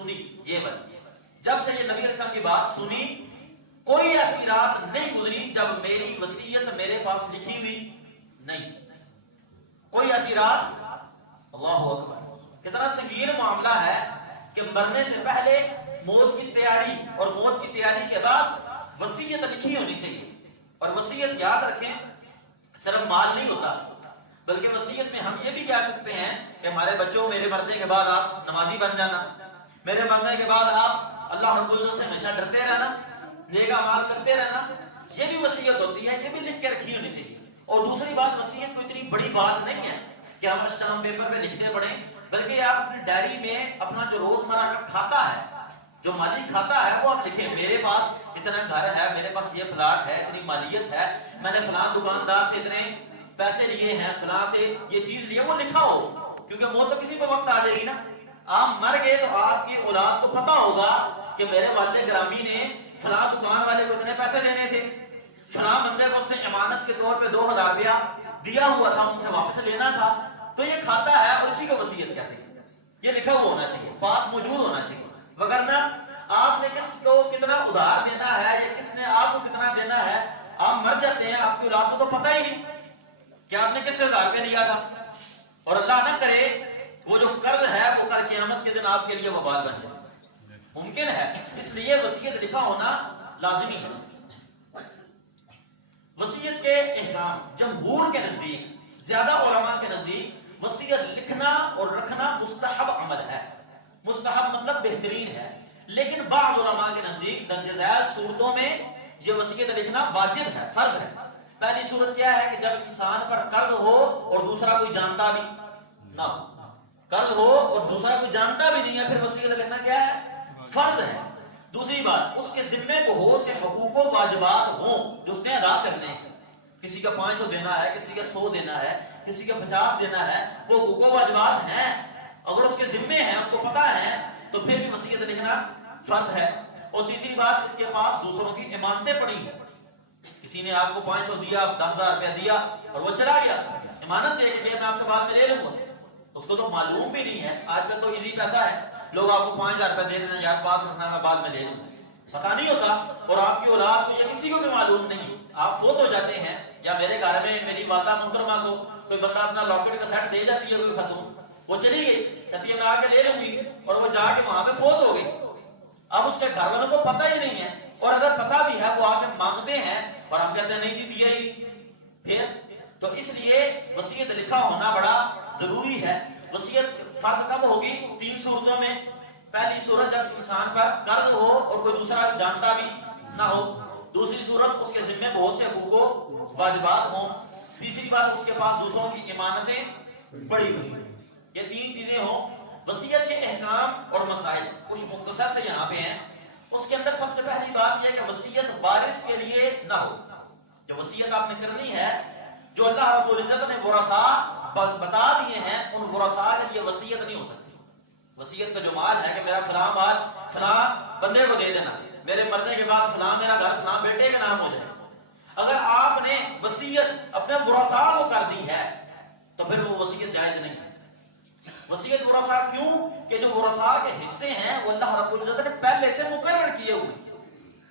سنی یہ بات، جب سے یہ نبی علیہ السلام کی بات سنی کوئی ایسی رات نہیں گزری جب میری وصیت میرے پاس لکھی ہوئی نہیں، کوئی ایسی رات۔ اللہ اکبر، کتنا سنگین معاملہ ہے کہ مرنے سے پہلے موت کی تیاری اور موت کی تیاری کے بعد وصیت لکھی ہونی چاہیے۔ اور وصیت یاد رکھیں صرف مال نہیں ہوتا، بلکہ وصیت میں ہم یہ بھی کہہ سکتے ہیں کہ ہمارے بچوں میرے مرنے کے بعد آپ نمازی بن جانا، میرے مرنے کے بعد آپ اللہ رب العزت سے ہمیشہ ڈرتے رہنا، نیک اعمال کرتے رہنا، یہ بھی وصیت ہوتی ہے، یہ بھی لکھ کے رکھی ہونی چاہیے۔ اور دوسری بات، وصیت کوئی اتنی بڑی بات نہیں ہے کہ ہم اسٹامپ پیپر پہ لکھتے پڑھیں، بلکہ آپ اپنی ڈائری میں اپنا جو روزمرہ کا کھاتا ہے، جو مالی کھاتا ہے، وہ آپ لکھیں، میرے پاس اتنا گھر ہے، میرے پاس یہ پلاٹ ہے، اتنی مالیت ہے، میں نے فلاں دکاندار سے اتنے پیسے لیے ہیں، فلاں سے یہ چیز لیے، وہ لکھا ہو، کیونکہ موت تو کسی پہ وقت آ جائے گی نا۔ آپ مر گئے تو آپ کی اولاد کو پتا ہوگا کہ میرے والد گرامی نے فلاں دکان والے کو اتنے پیسے دینے تھے، فلاں بندے کو اس نے امانت کے طور پہ 2000 روپیہ دیا ہوا تھا، ان سے واپس لینا تھا، تو یہ کھاتا ہے اور اسی کو وصیت کہتے ہیں۔ یہ لکھا ہوا ہونا چاہیے، پاس موجود ہونا چاہیے، وگرنہ آپ نے کس کو کتنا ادھار دینا ہے یا کس نے آپ کو کتنا دینا ہے، آپ مر جاتے ہیں، آپ کی اولاد کو تو پتہ ہی نہیں کہ آپ نے کس سے 1000 روپے لیا تھا، اور اللہ نہ کرے وہ جو قرض ہے وہ کل قیامت کے دن آپ کے لیے وبال بن جائے، ممکن ہے، اس لیے وصیت لکھا ہونا لازمی ہے۔ وصیت کے احکام جمہور کے نزدیک، زیادہ علماء کے نزدیک وصیت لکھنا اور رکھنا مستحب عمل ہے، مستحب مطلب بہترین ہے، لیکن بعض علماء کے نزدیک درجہ ذیل صورتوں میں یہ وصیت لکھنا واجب ہے، فرض ہے۔ پہلی صورت کیا ہے کہ جب انسان پر قرض ہو اور دوسرا کوئی جانتا بھی نہ ہو، قرض ہو اور دوسرا کوئی جانتا بھی نہیں ہے، پھر وصیت لکھنا کیا ہے؟ فرض ہے۔ دوسری بات، اس کے ذمے کو ہو سے حقوق و واجبات ہوں جو اس نے ادا کرنے ہیں، کسی کا 500 دینا ہے، کسی کا 100 دینا ہے، کسی کا 50 دینا ہے، وہ حقوق و واجبات ہیں، اگر اس کے ذمے ہیں، اس کو پتا ہے، تو پھر بھی وصیت لکھنا فرض ہے۔ اور تیسری بات، اس کے پاس دوسروں کی امانتیں پڑی ہیں، کسی نے آپ کو 500 دیا، 10,000 روپیہ دیا اور وہ چلا گیا، امانت دے کے میں آپ سے بعد میں لے لوں گا، اس کو تو معلوم بھی نہیں ہے۔ آج کل تو ایزی پیسہ ہے، لوگ آپ کو 5,000 روپیہ دے دینا، یار پاس رکھنا، میں بعد میں لے لوں گا، پتا نہیں ہوتا، اور آپ کی اولاد کو یا کسی کو بھی معلوم نہیں، آپ فوت ہو جاتے ہیں، یا میرے گھر میں میری والدہ محترمہ کو کوئی بندہ اپنا لاکٹ کا سیٹ دے جاتی ہے، کوئی ختم، وہ چلی گئی، کہتی ہے میں آ کے لے لوں گی، اور وہ جا کے وہاں پہ فوت ہو گئی، اب اس کے گھر والوں کو پتہ ہی نہیں ہے، اور اگر پتہ بھی ہے وہ آ کے مانگتے ہیں اور ہم کہتے ہیں نہیں جی دیا ہی، پھر تو اس لیے وصیت لکھا ہونا بڑا ضروری ہے۔ وصیت فرض کب ہوگی؟ 3 صورتوں میں۔ پہلی صورت جب انسان پر قرض ہو اور کوئی دوسرا جانتا بھی نہ ہو، دوسری صورت اس کے ذمے بہت سے حقوق و واجبات ہوں، تیسری بات اس کے پاس دوسروں کی امانتیں پڑی ہوئی، یہ 3 چیزیں ہوں۔ وصیت کے احکام اور مسائل کچھ مختصر سے یہاں پہ ہیں۔ اس کے اندر سب سے پہلی بات یہ کہ وصیت وارث کے لیے نہ ہو، جو وصیت آپ نے کرنی ہے، جو اللہ رب العزت نے ورثاء بتا دیے ہیں، ان ورثاء کے لیے وصیت نہیں ہو سکتی۔ وصیت کا جو مال ہے کہ میرا فلاں مال فلاں بندے کو دے دینا، میرے مرنے کے بعد فلاں میرا گھر فلاں بیٹے کا نام ہو جائے، اگر آپ نے وصیت اپنے ورثاء کو کر دی ہے تو پھر وہ وصیت جائز نہیں ہے۔ وصیت ورثاء کیوں؟ کہ جو ورثاء کے حصے ہیں وہ اللہ رب العزت نے پہلے سے مقرر کیے ہوئے،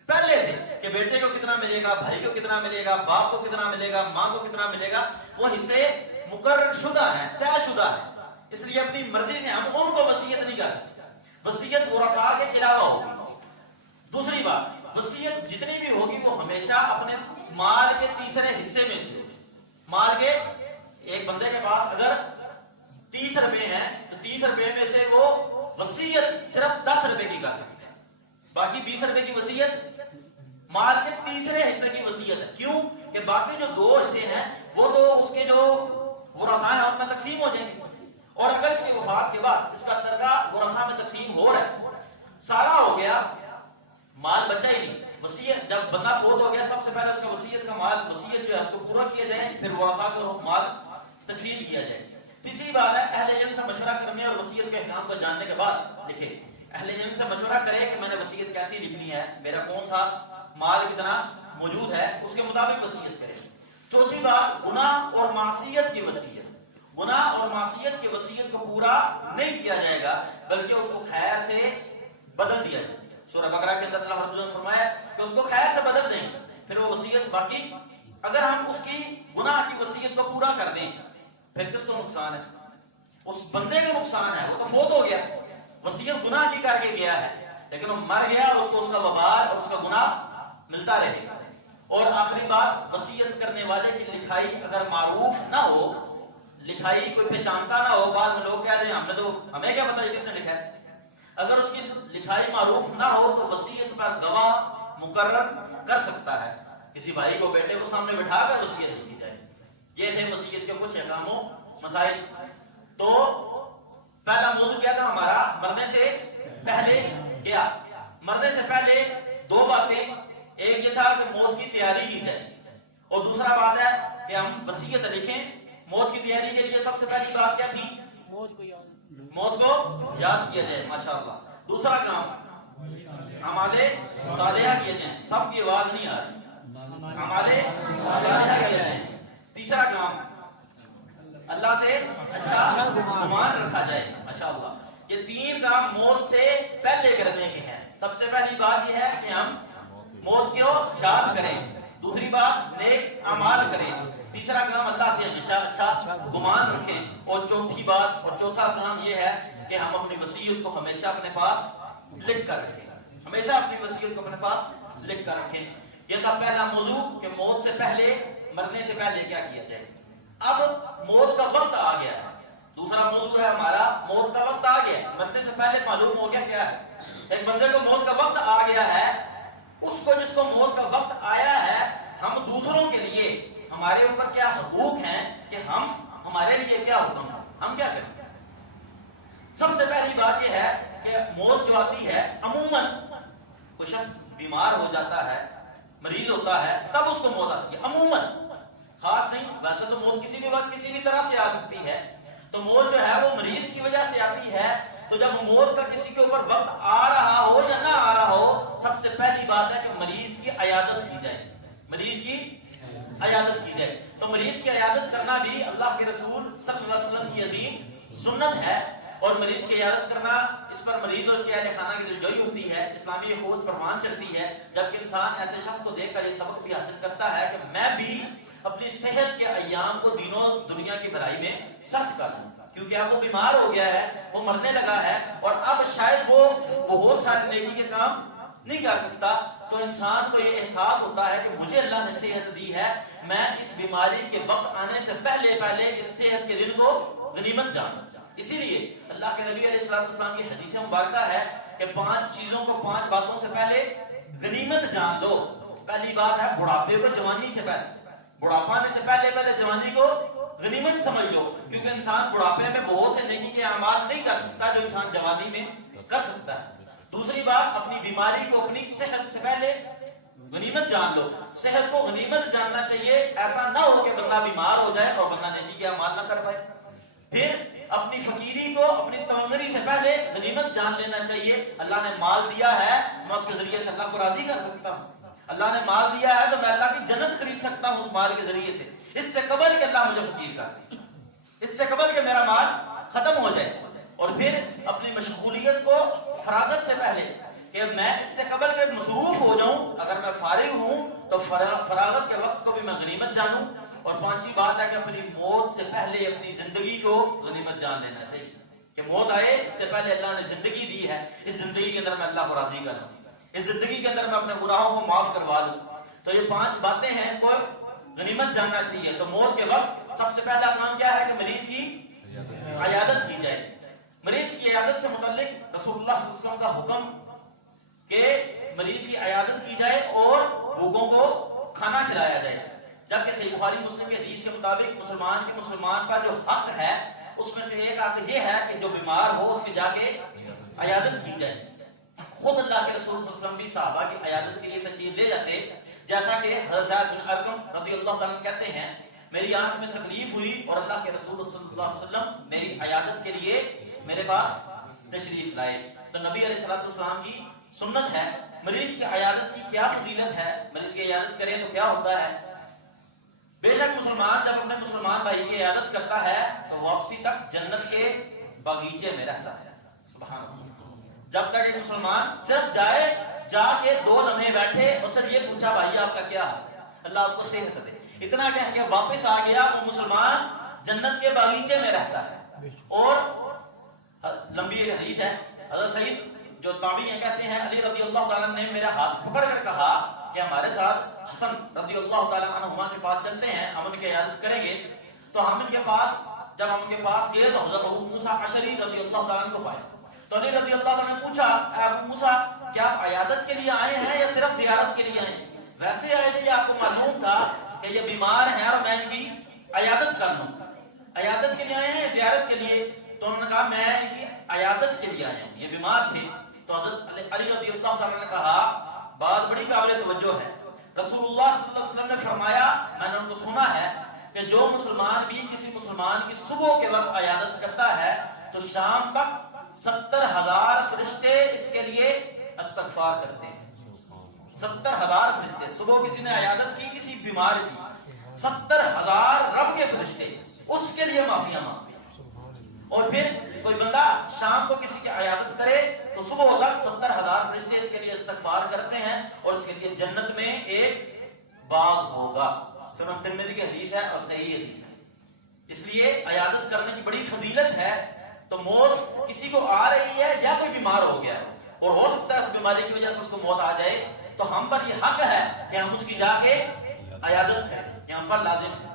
پہلے سے، کہ بیٹے کو کتنا ملے گا، بھائی کو کتنا ملے گا، باپ کو کتنا ملے گا، ماں کو کتنا ملے گا، وہ حصے مقرر شدہ ہیں، طے شدہ ہیں، اس لیے اپنی مرضی سے ہم ان کو وصیت نہیں کر سکتے، وصیت ورثاء کے علاوہ ہوگی۔ دوسری بات، وصیت جتنی بھی ہوگی وہ ہمیشہ اپنے مال کے تیسرے حصے میں سے ہوگی۔ مال کے ایک بندے کے پاس اگر 30 روپے ہیں تو 30 روپے میں سے وہ وصیت صرف 10 روپے کی کر سکتے ہیں، باقی 20 روپے کی وصیت مال کے تیسرے حصے کی وصیت ہے۔ کیوں؟ کہ باقی جو 2 حصے ہیں وہ تو اس کے جو ورثاء ہیں ان میں تقسیم ہو جائیں گے، اور اگر اس کی وفات کے بعد اس کا ترکہ ورثاء میں تقسیم ہو رہا ہے، سارا ہو گیا، مال بچا ہی نہیں، وصیت جب بندہ فوت ہو گیا سب سے پہلے اس کا وصیت کا مال، وصیت جو ہے اس کو پورا کیا جائے، پھر ورثاء کو مال تقسیم کیا جائے۔ تیسری بات ہے اہل علم سے مشورہ کرنے اور وصیت کے احکام کو جاننے کے بعد لکھے، اہل علم سے مشورہ کرے کہ میں نے وصیت کیسی لکھنی ہے، میرا کون سا مال کتنا موجود ہے، اس کے مطابق وصیت کرے۔ چوتھی بات، گناہ اور معصیت کی وصیت، گناہ اور معصیت کی وصیت کو پورا نہیں کیا جائے گا، بلکہ اس کو خیر سے بدل دیا جائے. سورہ بقرہ کے اندر اللہ رب العزت نے فرمایا کہ اس کو خیر سے بدل دیں, پھر وہ وصیت باقی. اگر ہم اس کی گناہ کی وصیت کو پورا کر دیں پھر کس کو نقصان ہے؟ اس بندے کا نقصان ہے, وہ تو فوت ہو گیا, وصیت گناہ کی کر کے گیا ہے لیکن وہ مر گیا اور اس کو اس کا وبال اور اس کا گناہ ملتا رہے گا. اور آخری بات, وصیت کرنے والے کی لکھائی اگر معروف نہ ہو, لکھائی کوئی پہچانتا نہ ہو, بعد میں لوگ کہتے ہیں ہم نے تو, ہمیں کیا پتا کس نے لکھا ہے. اگر اس کی لکھائی معروف نہ ہو تو وصیت پر گواہ مقرر کر سکتا ہے. کسی بھائی کو, بیٹے کو سامنے بٹھا کر وصیت لکھی جائے. یہ تھے وصیت کے کچھ احکام و مسائل. تو پہلا موضوع کیا تھا ہمارا, مرنے سے پہلے کیا. مرنے سے پہلے دو باتیں, ایک یہ تھا کہ موت کی تیاری کی جائے, اور دوسرا بات ہے کہ ہم وصیت لکھیں. موت کی تیاری کے لیے سب سے پہلی بات کیا تھی؟ موت کو یاد کیا جائے. ماشاءاللہ. دوسرا کام اعمال صالحہ کیے جائیں. سب کی آواز نہیں آ رہی. اعمال صالحہ کیے جائیں. تیسرا کام اللہ سے اچھا گمان رکھا جائے. ماشاءاللہ. یہ تین کام موت سے پہلے کرنے کے ہیں. سب سے پہلی بات یہ ہے کہ ہم موت کو یاد کریں. دوسری بات نیک اعمال کریں. تیسرا کام اللہ سے ہمیشہ اچھا گمان رکھیں. اور چوتھی بات اور چوتھا کام یہ ہے کہ ہم اپنی وصیت کو ہمیشہ اپنے پاس لکھ کر رکھیں. ہمیشہ اپنی وصیت کو اپنے پاس لکھ کر رکھیں. یہ تھا پہلا موضوع کہ موت سے پہلے, مرنے سے پہلے کیا کیا جائے. اب موت کا وقت آ گیا ہے. دوسرا موضوع ہے ہمارا, موت کا وقت آ گیا. مرنے سے پہلے معلوم ہو گیا کیا ہے. ایک بندے کو موت کا وقت آ گیا ہے, اس کو جس کو موت کا وقت آیا ہے, ہم دوسروں کے لیے ہمارے اوپر کیا حقوق ہیں کہ ہم, ہمارے لیے کیا حکم ہے, ہم کیا کریں. سب سے پہلی بات یہ ہے کہ موت جو آتی ہے عموماً کوئی شخص بیمار ہو جاتا ہے, مریض ہوتا ہے, تب اس کو موت آتی ہے. عموماً, خاص نہیں. ویسے تو موت کسی بھی وقت کسی بھی طرح سے آ سکتی ہے. تو موت جو ہے وہ مریض کی وجہ سے آتی ہے. تو جب موت کا کسی کے اوپر وقت آ رہا ہو یا نہ آ رہا ہو, سب سے پہلی بات ہے کہ مریض کی عیادت کی جائے. مریض کی عیادت کی جائے. تو مریض کی عیادت کرنا بھی اللہ کے رسول صلی اللہ علیہ وسلم کی عظیم سنت ہے. اور مریض کی عیادت کرنا, اس پر مریض اور اس کے اہل خانہ کی دلجوئی ہوتی ہے, اسلامی خود پروان چڑھتی ہے. جبکہ انسان ایسے شخص کو دیکھ کر یہ سبق بھی حاصل کرتا ہے کہ میں بھی اپنی صحت کے ایام کو دینوں دنیا کی بھلائی میں صرف کر لوں, کیونکہ اب وہ بیمار ہو گیا ہے, وہ مرنے لگا ہے, اور اب شاید وہ بہت سارے نیکی کے کام نہیں کر سکتا. تو انسان کو یہ احساس ہوتا ہے کہ مجھے اللہ نے صحت دی ہے, میں اس بیماری کے وقت آنے سے پہلے اس صحت کے دن کو غنیمت جانوں. اسی لیے اللہ کے نبی علیہ السلام کی حدیث مبارکہ ہے کہ 5 چیزوں کو 5 باتوں سے پہلے غنیمت جان لو. پہلی بات ہے بڑھاپے کو جوانی سے پہلے, بڑھاپا آنے سے پہلے جوانی کو غنیمت سمجھ لو, کیونکہ انسان بڑھاپے میں بہت سے نیکی کے اعمال نہیں کر سکتا جو انسان جوانی میں کر سکتا ہے. دوسری بات, اپنی بیماری کو اپنی صحت سے پہلے غنیمت جان لو. صحت کو غنیمت جاننا چاہیے. ایسا نہ ہو کہ بندہ بیمار ہو جائے اور بندہ نیکی کے اعمال نہ کر پائے. پھر اپنی فقیری کو اپنی تمنگری سے پہلے غنیمت جان لینا چاہیے. اللہ نے مال دیا ہے, میں اس کے ذریعے سے اللہ کو راضی کر سکتا ہوں. اللہ نے مال دیا ہے تو میں اللہ کی جنت خرید سکتا ہوں اس مال کے ذریعے سے. اس سے قبل کہ اللہ مجھے فقیر کر دے, اس سے قبل کہ میرا مال ختم ہو جائے. اور پھر اپنی مشغولیت کو فراغت سے پہلے, کہ میں اس سے قبل کہ مصروف ہو جاؤں, اگر میں فارغ ہوں تو فراغت کے وقت کو بھی میں غنیمت جانوں. اور 5ویں بات ہے کہ اپنی موت سے پہلے اپنی زندگی کو غنیمت جان لینا چاہیے کہ موت آئے اس سے پہلے اللہ نے زندگی دی ہے, اس زندگی کے اندر میں اللہ کو راضی کر لوں, اس زندگی کے اندر میں اپنے گناہوں کو معاف کروا لوں. تو یہ 5 باتیں ہیں کو غنیمت جاننا چاہیے. تو موت کے وقت سب سے پہلا کام کیا ہے کہ مریض کی عیادت کی جائے. مریض کی عیادت سے متعلق رسول اللہ صلی اللہ علیہ وسلم کا حکم کہ مریض کی عیادت کی جائے اور بھوکوں کو کھانا کھلایا جائے. جبکہ صحیح بخاری مسلم کی حدیث کے مطابق مسلمان کے مسلمان کا جو حق ہے اس میں سے ایک حق یہ ہے کہ جو بیمار ہو اس کی جا کے عیادت کی جائے. خود اللہ کے رسول صلی اللہ علیہ وسلم بھی صحابہ کی عیادت کے لیے تشریف لے جاتے. جیسا کہ حضرت زید بن ارقم رضی اللہ عنہ کہتے ہیں, میری آنکھ میں تکلیف ہوئی اور اللہ کے رسول صلی اللہ علیہ وسلم میری عیادت کے لیے میرے پاس تشریف لائے. تو نبی علیہ الصلوۃ والسلام کی سنت ہے. مریض کی عیادت کی کیا فضیلت ہے, مریض کی عیادت کرے تو کیا ہوتا ہے. بے شک مسلمان جب اپنے مسلمان بھائی کی عیادت کرتا ہے تو واپسی تک جنت کے باغیچے میں رہتا ہے. سبحان اللہ. جب تک ایک مسلمان صرف جائے، جا کے 2 لمحے بیٹھے اور صرف یہ پوچھا بھائی آپ کا کیا حال ہے، اللہ آپ کو صحت دے، اتنا کہہ کے واپس آ گیا، وہ مسلمان جنت کے باغیچے میں رہتا ہے۔ اور لمبی ایک حدیث ہے، حضرت سعید جو تابعی ہیں کہتے ہیں علی رضی اللہ تعالیٰ نے میرا ہاتھ پکڑ کر کہا کہ ہمارے ساتھ حسن رضی اللہ تعالیٰ عنہما کے پاس چلتے ہیں، ہم ان کی عیادت کریں گے۔ تو ہم ان کے پاس، جب ہم ان کے پاس گئے تو حضرت ابو موسیٰ اشعری رضی اللہ تعالیٰ عنہ کو پائے۔ تو علی رضی اللہ تعالیٰ نے پوچھا اے ابو موسیٰ کیا آپ عیادت کے لیے آئے ہیں یا صرف زیارت کے لیے آئے ہیں؟ ویسے آئے تھے یا آپ کو معلوم تھا کہ یہ بیمار ہیں اور میں ان کی عیادت کر لوں؟ عیادت کے لیے آئے ہیں یا زیارت کے لیے؟ تو انہوں نے کہا میں ان کی عیادت کے لیے آیا ہوں، یہ بیمار تھے۔ تو حضرت علی رضی اللہ تعالیٰ نے کہا بات بڑی قابل توجہ ہے، رسول اللہ صلی اللہ علیہ وسلم نے فرمایا، میں نے ان کو سنا ہے کہ جو مسلمان بھی کسی مسلمان کی صبح کے وقت عیادت کرتا ہے تو شام تک 70,000 فرشتے اس کے لیے استغفار کرتے ہیں۔ 70,000 فرشتے، صبح کسی نے عیادت کی کسی بیمار کی، 70,000 رب کے فرشتے اس کے لیے معافیاں مانگتے ہیں۔ اور پھر کوئی بندہ شام کو کسی کی عیادت کرے تو صبح تک 70,000 فرشتے اس کے لیے استغفار کرتے ہیں اور اس کے لیے جنت میں ایک باغ ہوگا۔ سنن ترمذی کی حدیث ہے اور صحیح حدیث ہے۔ اس لیے عیادت کرنے کی بڑی فضیلت ہے۔ تو موت کسی کو آ رہی ہے یا کوئی بیمار ہو گیا ہے اور ہو سکتا ہے اس بیماری کی وجہ سے اس کو موت آ جائے، تو ہم پر یہ حق ہے کہ ہم اس کی جا کے عیادت کریں، یہ ہم پر لازم ہے۔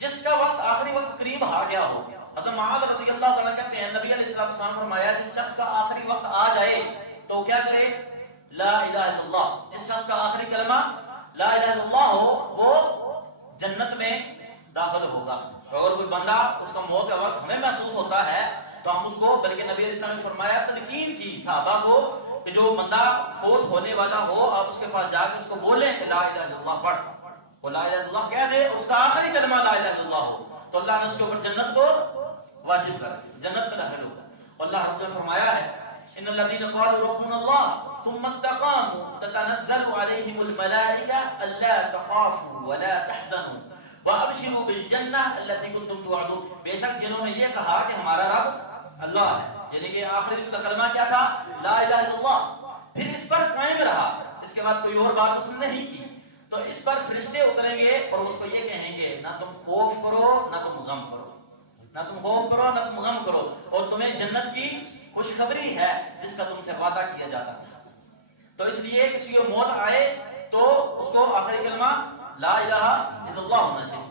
جس کا وقت آخری وقت قریب آ گیا ہو، حضرت معاذ رضی اللہ تعالیٰ کہتے ہیں نبی علیہ السلام نے فرمایا جس شخص کا آخری وقت آ جائے تو کیا کرے؟ لا الہ الا اللہ۔ جس شخص کا آخری کلمہ لا الہ الا اللہ ہو وہ جنت میں داخل ہوگا۔ اگر کوئی بندہ اس کا موت کا وقت ہمیں محسوس ہوتا ہے تو ہم اس کو، بلکہ نبی علیہ السلام نے فرمایا تلقین کی صحابہ کو کہ جو بندہ فوت ہونے والا ہو آپ اس کے پاس جا کے اس کو بولیں کہ لا الہ الا اللہ پڑھ، وہ لا الہ الا اللہ کہہ دے، اس کا آخری کلمہ لا الہ الا اللہ ہو تو اللہ نے اس کے اوپر جنت کو واجب کر دی، جنت میں داخل ہوگا۔ اللہ رب نے فرمایا ہے ان الذين قالوا ربنا الله ثم استقاموا تتنزل عليهم الملائكه الا تخافوا ولا تحزنوا وابشروا بالجنه التي كنتم توعدون۔ بے شک جنہوں نے یہ کہا کہ ہمارا رب اللہ ہے، یعنی کہ آخری اس کا کلمہ کیا تھا؟ لا الہ الا اللہ، پھر اس پر قائم رہا، اس کے بعد کوئی اور بات اس نے نہیں کی، تو اس پر فرشتے اتریں گے اور اس کو یہ کہیں گے نہ تم خوف کرو نہ تم غم کرو، نہ تم خوف کرو نہ تم غم کرو، اور تمہیں جنت کی خوشخبری ہے جس کا تم سے وعدہ کیا جاتا ہے۔ تو اس لیے کسی کو موت آئے تو اس کو آخری کلمہ لا الہ الا اللہ ہونا چاہیے۔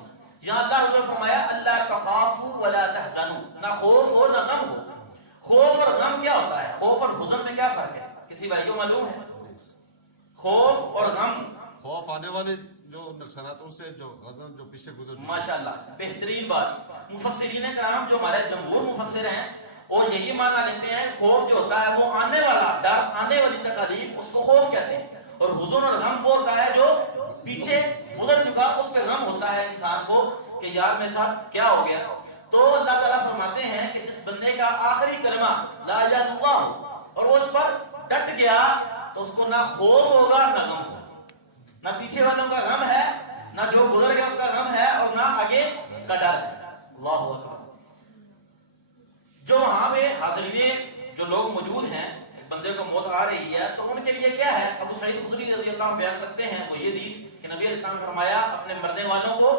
یہاں اللہ نے فرمایا اللہ تخافوا ولا تحزنوا، نہ خوف ہو نہ غم ہو۔ خوف اور غم کیا ہوتا ہے؟ خوف اور حزن میں کیا فرق ہے؟ کسی بھائی کو معلوم ہے؟ خوف اور غم، خوف آنے والے جو نقصانات ان سے، جو غضب جو پیچھے گزر چکے۔ ماشاءاللہ بہترین بات۔ مفسرین کرام جو ہمارے جمہور مفسر ہیں وہ یہی معنی لیتے ہیں خوف جو ہوتا ہے وہ آنے والا ڈر، آنے والی تکالیف، اس کو خوف کہتے ہیں، اور حزن اور غم وہ ہوتا ہے جو پیچھے گزر چکا، اس پہ غم ہوتا ہے انسان کو کہ یار میرے ساتھ کیا ہو گیا۔ تو اللہ تعالیٰ فرماتے ہیں کہ جس بندے کا آخری کلمہ لا الہ الا اللہ ہو اور وہ اس پر ڈٹ گیا تو اس کو نہ خوف ہوگا نہ غم ہوگا، نہ پیچھے والوں کا غم ہے، نہ جو گزر گیا اس کا غم ہے، اور نہ آگے کا ڈر ہے۔ اللہ اکبر۔ جو وہاں پہ حاضرین جو لوگ موجود ہیں، ایک بندے کو موت آ رہی ہے تو ان کے لیے کیا ہے؟ ابو سعید خدری رضی اللہ عنہ بیان کرتے ہیں وہ یہ حدیث کہ نبی علیہ السلام نے فرمایا اپنے مرنے والوں کو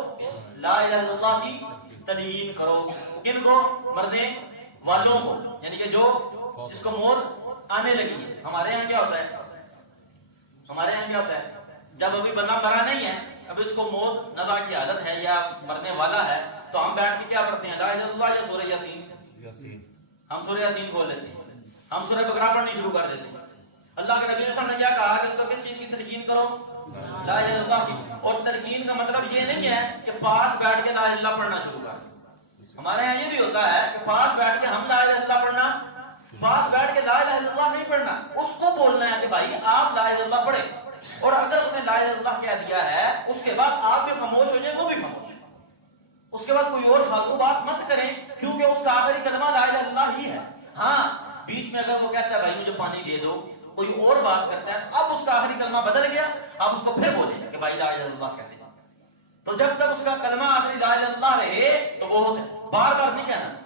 لا الہ الا اللہ کی تلقین کرو۔ کن کو؟ مرنے والوں کو، یعنی کہ جو جس کو موت آنے لگی ہے۔ ہمارے یہاں کیا ہوتا ہے؟ ہمارے یہاں کیا ہوتا ہے؟ جب ابھی بندہ مرا نہیں ہے، اب اس کو موت نزا کی حالت ہے یا مرنے والا ہے تو ہم بیٹھ کے کیا پڑھتے ہیں؟ لا الہ الا اللہ یا سورہ یاسین۔ ہم سورہ یاسین کھول لیتے ہیں، ہم سورہ بقرہ پڑھنی شروع کر دیتے ہیں۔ اللہ کے نبی صلی اللہ علیہ وسلم نے کیا کہا کہ اس کو کس چیز کی تلقین کرو؟ لا الہ الا اللہ کی۔ اور تلقین کا مطلب یہ نہیں ہے کہ پاس بیٹھ کے لا الہ الا اللہ پڑھنا شروع کر دیں۔ ہمارے یہاں یہ بھی ہوتا ہے کہ پاس بیٹھ کے ہم لا الہ الا اللہ پڑھنا، پاس بیٹھ کے لا الہ الا اللہ نہیں پڑھنا، اس کو بولنا ہے کہ بھائی آپ لا الہ الا اللہ پڑھیں، اور اگر اس نے لا الہ الا اللہ کہہ دیا ہے اس کے بعد آپ بھی خاموش ہو جائیں وہ بھی خاموش، اس کے بعد کوئی اور فالتو بات مت کریں کیونکہ اس کا آخری کلمہ لا الہ الا اللہ ہی ہے۔ ہاں بیچ میں اگر وہ کہتا ہے بھائی مجھے پانی دے دو، کوئی اور بات کرتا ہے، اب اس کا آخری کلمہ بدل گیا، اب اس کو پھر بولیں کہ بھائی لا الہ الا اللہ کہہ دیں۔ تو جب تک اس کا کلمہ آخری لا الہ الا اللہ رہے تو بہت ہے، بار بار نہیں کہنا.